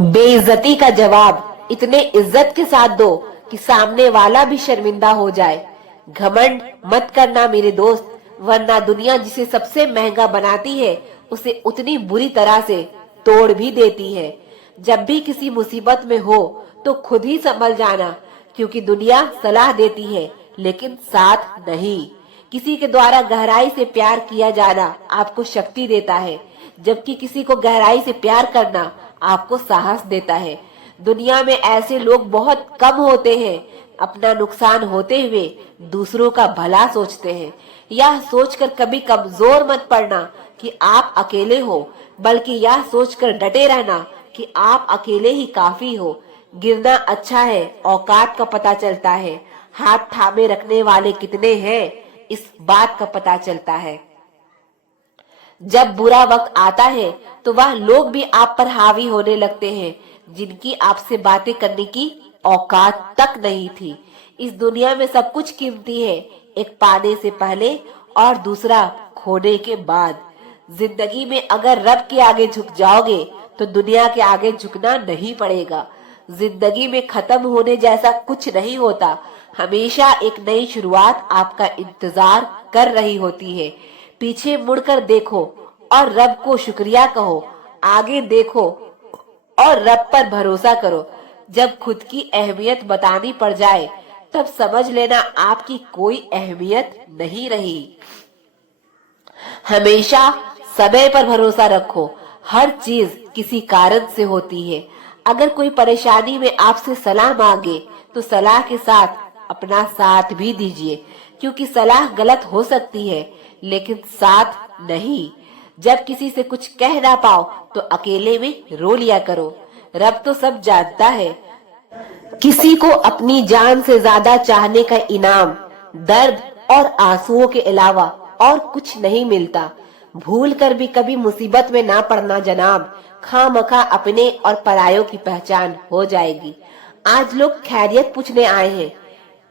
बेइज्जती का जवाब इतने इज्जत के साथ दो कि सामने वाला भी शर्मिंदा हो जाए। घमंड मत करना मेरे दोस्त, वरना दुनिया जिसे सबसे महंगा बनाती है उसे उतनी बुरी तरह से तोड़ भी देती है। जब भी किसी मुसीबत में हो तो खुद ही संभल जाना, क्योंकि दुनिया सलाह देती है लेकिन साथ नहीं। किसी के द्वारा गहराई से प्यार किया जाना आपको शक्ति देता है, जबकि किसी को गहराई से प्यार करना आपको साहस देता है। दुनिया में ऐसे लोग बहुत कम होते हैं अपना नुकसान होते हुए दूसरों का भला सोचते हैं। यह सोचकर कभी कमजोर मत पड़ना कि आप अकेले हो, बल्कि यह सोचकर डटे रहना कि आप अकेले ही काफी हो। गिरना अच्छा है, औकात का पता चलता है। हाथ थामे रखने वाले कितने हैं इस बात का पता चलता है। जब बुरा वक्त आता है तो वह लोग भी आप पर हावी होने लगते हैं जिनकी आपसे बातें करने की औकात तक नहीं थी। इस दुनिया में सब कुछ कीमती है, एक पाने से पहले और दूसरा खोने के बाद। जिंदगी में अगर रब के आगे झुक जाओगे तो दुनिया के आगे झुकना नहीं पड़ेगा। जिंदगी में खत्म होने जैसा कुछ नहीं होता, हमेशा एक नई शुरुआत आपका इंतजार कर रही होती है। पीछे मुड़कर देखो और रब को शुक्रिया कहो, आगे देखो और रब पर भरोसा करो। जब खुद की अहमियत बतानी पड़ जाए तब समझ लेना आपकी कोई अहमियत नहीं रही। हमेशा समय पर भरोसा रखो, हर चीज किसी कारण से होती है। अगर कोई परेशानी में आपसे सलाह मांगे तो सलाह के साथ अपना साथ भी दीजिए, क्योंकि सलाह गलत हो सकती है लेकिन साथ नहीं। जब किसी से कुछ कह ना पाओ तो अकेले में रो लिया करो, रब तो सब जानता है। किसी को अपनी जान से ज्यादा चाहने का इनाम दर्द और आंसुओं के अलावा और कुछ नहीं मिलता। भूल कर भी कभी मुसीबत में ना पड़ना जनाब, खामखा अपने और परायों की पहचान हो जाएगी। आज लोग खैरियत पूछने आए हैं,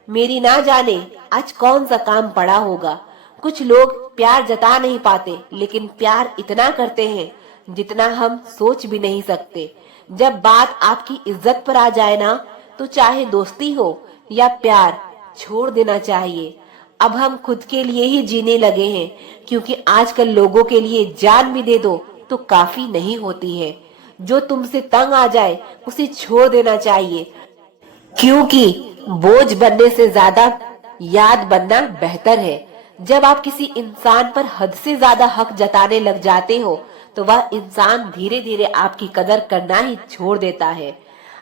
मेरी ना जाने आज कौन सा काम पड़ा होगा। कुछ लोग प्यार जता नहीं पाते लेकिन प्यार इतना करते हैं जितना हम सोच भी नहीं सकते। जब बात आपकी इज्जत पर आ जाए ना तो चाहे दोस्ती हो या प्यार छोड़ देना चाहिए। अब हम खुद के लिए ही जीने लगे हैं, क्योंकि आजकल लोगों के लिए जान भी दे दो तो काफी नहीं होती है। जो तुमसे तंग आ जाए उसे छोड़ देना चाहिए, क्योंकि बोझ बनने से ज्यादा याद बनना बेहतर है। जब आप किसी इंसान पर हद से ज्यादा हक जताने लग जाते हो तो वह इंसान धीरे धीरे आपकी कदर करना ही छोड़ देता है।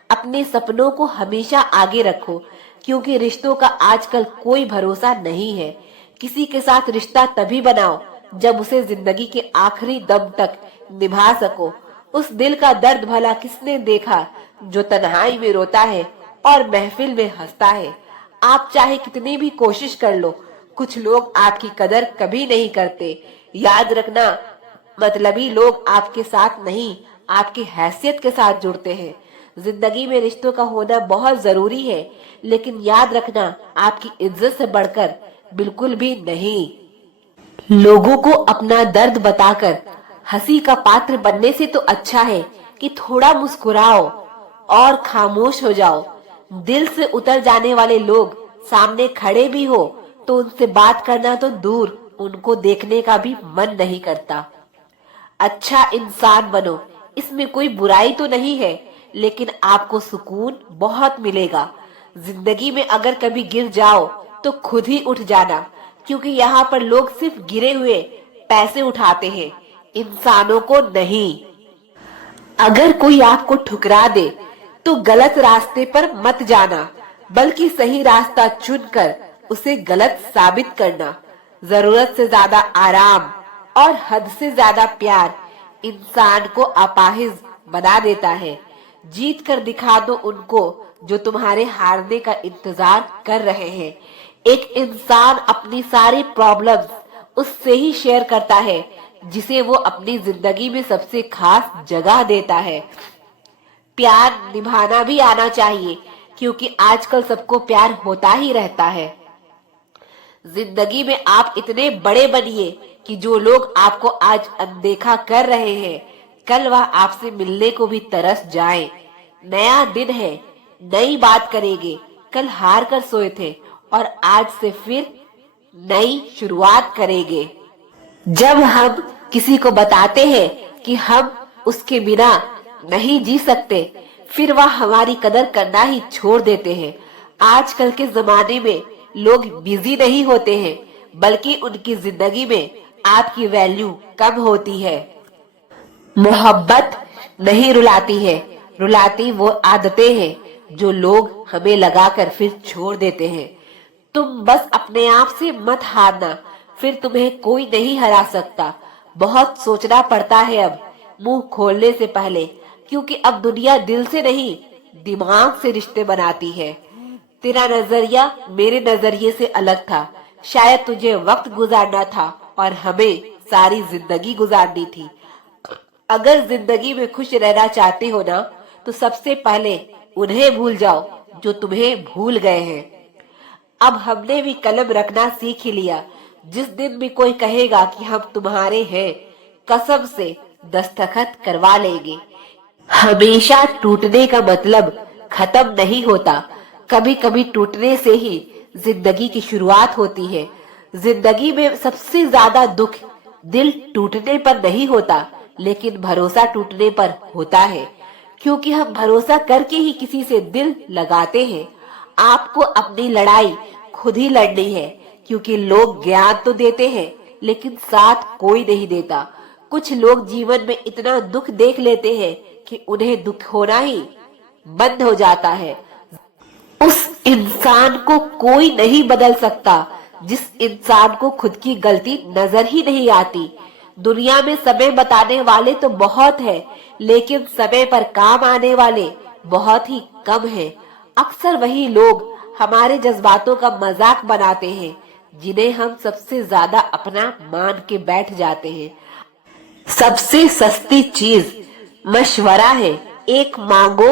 अपने सपनों को हमेशा आगे रखो, क्योंकि रिश्तों का आजकल कोई भरोसा नहीं है। किसी के साथ रिश्ता तभी बनाओ जब उसे जिंदगी के आखिरी दम तक निभा सको। उस दिल का दर्द भला किसने देखा जो तन्हाई में रोता है और महफिल में हंसता है। आप चाहे कितनी भी कोशिश कर लो, कुछ लोग आपकी कदर कभी नहीं करते। याद रखना, मतलबी लोग आपके साथ नहीं, आपकी हैसियत के साथ जुड़ते हैं। जिंदगी में रिश्तों का होना बहुत जरूरी है, लेकिन याद रखना आपकी इज्जत से बढ़कर बिल्कुल भी नहीं। लोगों को अपना दर्द बताकर हंसी का पात्र बनने से तो अच्छा है कि थोड़ा मुस्कुराओ और खामोश हो जाओ। दिल से उतर जाने वाले लोग सामने खड़े भी हो तो उनसे बात करना तो दूर, उनको देखने का भी मन नहीं करता। अच्छा इंसान बनो, इसमें कोई बुराई तो नहीं है, लेकिन आपको सुकून बहुत मिलेगा। जिंदगी में अगर कभी गिर जाओ तो खुद ही उठ जाना, क्योंकि यहाँ पर लोग सिर्फ गिरे हुए पैसे उठाते हैं, इंसानों को नहीं। अगर कोई आपको ठुकरा दे तो गलत रास्ते पर मत जाना, बल्कि सही रास्ता चुनकर उसे गलत साबित करना। जरूरत से ज्यादा आराम और हद से ज्यादा प्यार इंसान को अपाहिज बना देता है। जीत कर दिखा दो उनको जो तुम्हारे हारने का इंतजार कर रहे हैं। एक इंसान अपनी सारी प्रॉब्लम्स उससे ही शेयर करता है जिसे वो अपनी जिंदगी में सबसे खास जगह देता है। प्यार निभाना भी आना चाहिए, क्योंकि आजकल सबको प्यार होता ही रहता है। जिंदगी में आप इतने बड़े बनिए कि जो लोग आपको आज अनदेखा कर रहे हैं कल वह आपसे मिलने को भी तरस जाए। नया दिन है, नई बात करेंगे। कल हार कर सोए थे और आज से फिर नई शुरुआत करेंगे। जब हम किसी को बताते हैं कि हम उसके बिना नहीं जी सकते, फिर वह हमारी कदर करना ही छोड़ देते हैं। आजकल के जमाने में लोग बिजी नहीं होते हैं, बल्कि उनकी जिंदगी में आपकी वैल्यू कम होती है। मोहब्बत नहीं रुलाती है, रुलाती वो आदतें हैं जो लोग हमें लगाकर फिर छोड़ देते हैं। तुम बस अपने आप से मत हारना, फिर तुम्हें कोई नहीं हरा सकता। बहुत सोचना पड़ता है अब मुंह खोलने से पहले, क्योंकि अब दुनिया दिल से नहीं दिमाग से रिश्ते बनाती है। तेरा नजरिया मेरे नजरिए से अलग था। शायद तुझे वक्त गुजारना था और हमें सारी जिंदगी गुजारनी थी। अगर जिंदगी में खुश रहना चाहते हो ना, तो सबसे पहले उन्हें भूल जाओ जो तुम्हें भूल गए हैं। अब हमने भी कलम रखना सीख ही लिया। जिस दिन भी कोई कहेगा कि हम तुम्हारे हैं, कसम से दस्तखत करवा लेंगे। हमेशा टूटने का मतलब खत्म नहीं होता, कभी कभी टूटने से ही जिंदगी की शुरुआत होती है। जिंदगी में सबसे ज्यादा दुख दिल टूटने पर नहीं होता, लेकिन भरोसा टूटने पर होता है, क्योंकि हम भरोसा करके ही किसी से दिल लगाते हैं। आपको अपनी लड़ाई खुद ही लड़नी है, क्योंकि लोग ज्ञान तो देते हैं लेकिन साथ कोई नहीं देता। कुछ लोग जीवन में इतना दुख देख लेते हैं कि उन्हें दुख होना ही बंद हो जाता है। उस इंसान को कोई नहीं बदल सकता जिस इंसान को खुद की गलती नजर ही नहीं आती। दुनिया में समय बताने वाले तो बहुत है, लेकिन समय पर काम आने वाले बहुत ही कम हैं। अक्सर वही लोग हमारे जज्बातों का मजाक बनाते हैं जिन्हें हम सबसे ज्यादा अपना मान के बैठ जाते हैं। सबसे सस्ती चीज मशवरा है, एक मांगो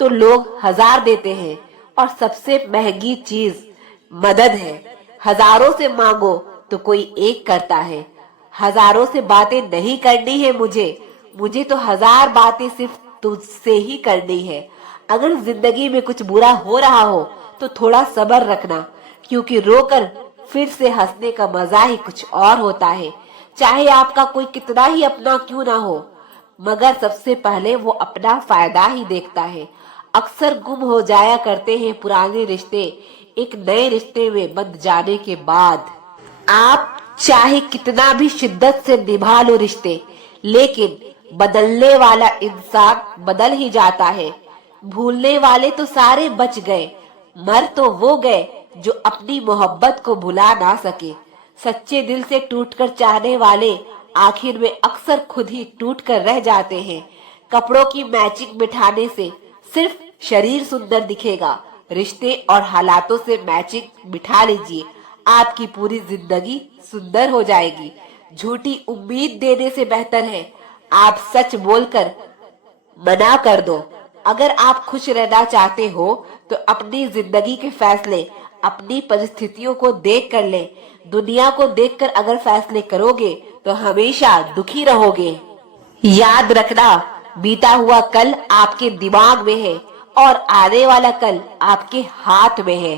तो लोग 1000 देते हैं, और सबसे महंगी चीज मदद है। हजारों से मांगो तो कोई एक करता है। हजारों से बातें नहीं करनी है मुझे तो 1000 बातें सिर्फ तुझसे ही करनी है। अगर जिंदगी में कुछ बुरा हो रहा हो तो थोड़ा सब्र रखना, क्योंकि रोकर फिर से हंसने का मजा ही कुछ और होता है। चाहे आपका कोई कितना ही अपना क्यों ना हो, मगर सबसे पहले वो अपना फायदा ही देखता है। अक्सर गुम हो जाया करते हैं पुराने रिश्ते एक नए रिश्ते में बंध जाने के बाद। आप चाहे कितना भी शिद्दत से निभा लो रिश्ते, लेकिन बदलने वाला इंसान बदल ही जाता है। भूलने वाले तो सारे बच गए, मर तो वो गए जो अपनी मोहब्बत को भुला ना सके। सच्चे दिल से टूटकर चाहने वाले आखिर में अक्सर खुद ही टूट कर रह जाते हैं। कपड़ों की मैचिंग बिठाने से सिर्फ शरीर सुंदर दिखेगा, रिश्ते और हालातों से मैचिंग बिठा लीजिए, आपकी पूरी जिंदगी सुंदर हो जाएगी। झूठी उम्मीद देने से बेहतर है आप सच बोलकर मना कर दो। अगर आप खुश रहना चाहते हो तो अपनी जिंदगी के फैसले अपनी परिस्थितियों को देख कर ले। दुनिया को देखकर अगर फैसले करोगे तो हमेशा दुखी रहोगे। याद रखना, बीता हुआ कल आपके दिमाग में है और आने वाला कल आपके हाथ में है।